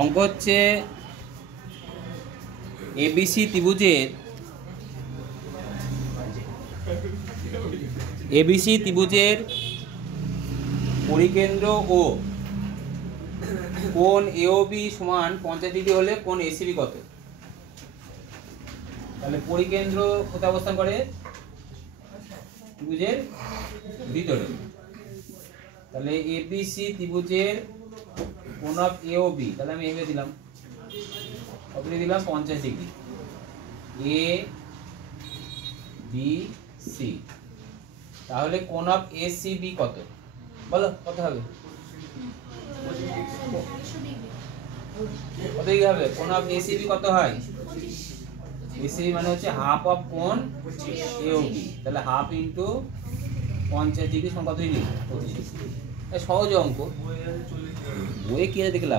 অঙ্ক হচ্ছে এবিসি ত্রিভুজের পরিকেন্দ্র ও কোণ এওবি সমান 50 ডিগ্রি হলে কোণ এসিবি কত? তাহলে পরিকেন্দ্র কোথায় অবস্থান করে? ত্রিভুজের ভিতরে। তাহলে এবিসি ত্রিভুজের কোণ অফ এওবি, তাহলে আমি এভাবে দিলাম, ওপরে দিলাম 50 ডিগ্রি, এ বি সি। তাহলে কোণ অফ এসিবি কত? বলো কত হবে? কত ডিগ্রি হবে? কোণ অফ এসিবি কত হয়? এসিবি মানে হচ্ছে হাফ অফ কোণ এওবি, তাহলে হাফ ইন্টু 50 ডিগ্রি সমান কত ডিগ্রি? 25। সহজ অঙ্ক, বইয়ে কি দেখলাম।